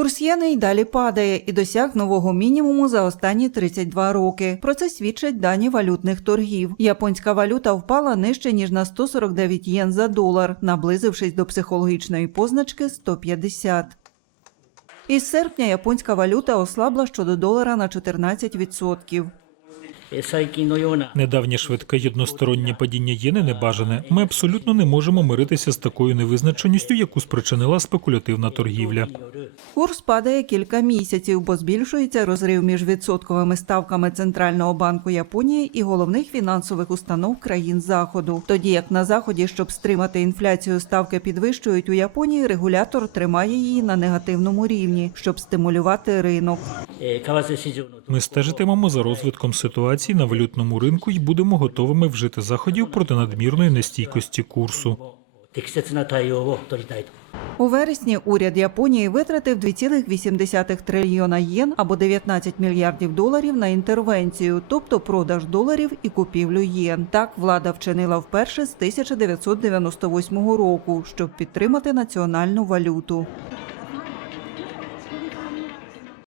Курс єни й далі падає і досяг нового мінімуму за останні 32 роки. Про це свідчать дані валютних торгів. Японська валюта впала нижче ніж на 149 єн за долар, наблизившись до психологічної позначки 150. Із серпня японська валюта ослабла щодо долара на 14%. Е, Недавнє швидке одностороннє падіння єни небажане. Ми абсолютно не можемо миритися з такою невизначеністю, яку спричинила спекулятивна торгівля. Курс падає кілька місяців, бо збільшується розрив між відсотковими ставками центрального банку Японії і головних фінансових установ країн заходу. Тоді як на заході, щоб стримати інфляцію, ставки підвищують у Японії. Регулятор тримає її на негативному рівні, щоб стимулювати ринок. Ми стежитимемо за розвитком ситуації на валютному ринку і будемо готовими вжити заходів проти надмірної нестійкості курсу. У вересні уряд Японії витратив 2,8 трильйона єн або 19 мільярдів доларів на інтервенцію, тобто продаж доларів і купівлю єн. Так влада вчинила вперше з 1998 року, щоб підтримати національну валюту.